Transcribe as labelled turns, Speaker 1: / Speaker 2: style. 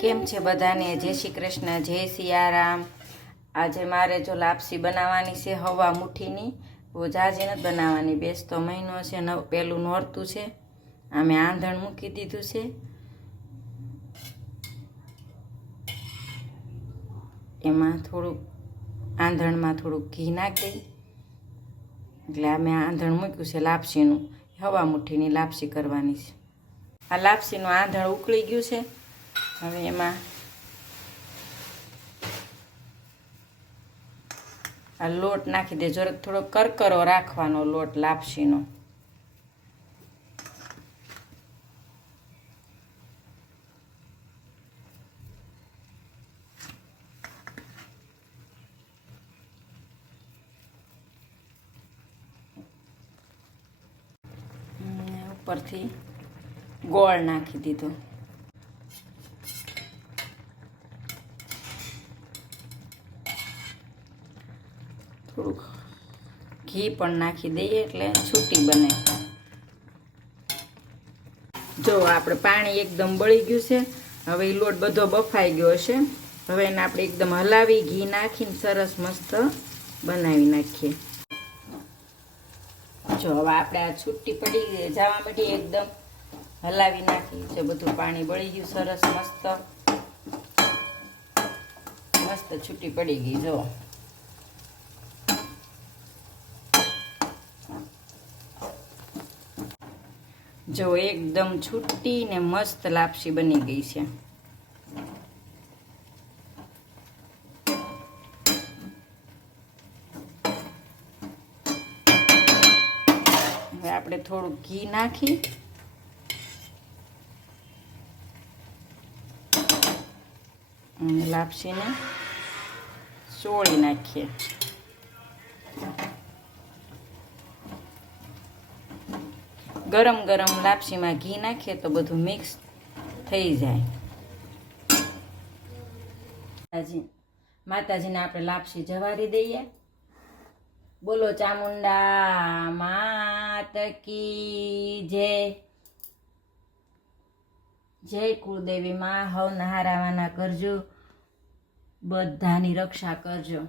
Speaker 1: કેમ છે બધાને? જય શ્રી કૃષ્ણ, જય સિયારામ. આજે મારે જો લાપસી બનાવવાની છે, હવા મુઠ્ઠીની. જાજી નથી બનાવવાની બેસતો મહિનો છે, નવ પહેલું નોરતું છે. અમે આંધણ મૂકી દીધું છે. એમાં થોડુંક, આંધણમાં થોડુંક ઘી નાખી એટલે અમે આંધણ મૂક્યું છે લાપસીનું. હવા મુઠ્ઠીની લાપસી કરવાની છે. આ લાપસીનું આંધણ ઉકળી ગયું છે. હવે એમાં આ લોટ નાખી દે જરાક થોડો કરકરો રાખવાનો લોટ લાપસીનો ને ઉપરથી ગોળ નાખી દીધો. થોડુંક ઘી પણ નાખી દઈએ એટલે છૂટી બને. જો આપણે પાણી એકદમ બળી ગયું છે, હવે એ લોટ બધો બફાઈ ગયો છે. હવે એને આપણે એકદમ હલાવી ઘી નાખીને સરસ મસ્ત બનાવી નાખીએ. જો હવે આપણે આ છૂટી પડી જવા માંડી એકદમ હલાવી નાખી જો બધું પાણી બળી ગયું, સરસ મસ્ત. મસ્ત છૂટી પડી ગઈ, જો. જો એકદમ છૂટી ને મસ્ત લાપસી બની ગઈ છે હવે આપણે થોડું ઘી નાખી. અને લાપસીને ચોળી નાખીએ. ગરમ ગરમ લાપસીમાં ઘી નાખીએ તો બધું મિક્સ થઈ જાય. માતાજી, માતાજીને આપણે લાપસી જવારી દઈએ. બોલો ચામુંડા માત કી જય. જય કુળદેવી માં હવ નહારાવાના કરજો. બધાની રક્ષા કરજો.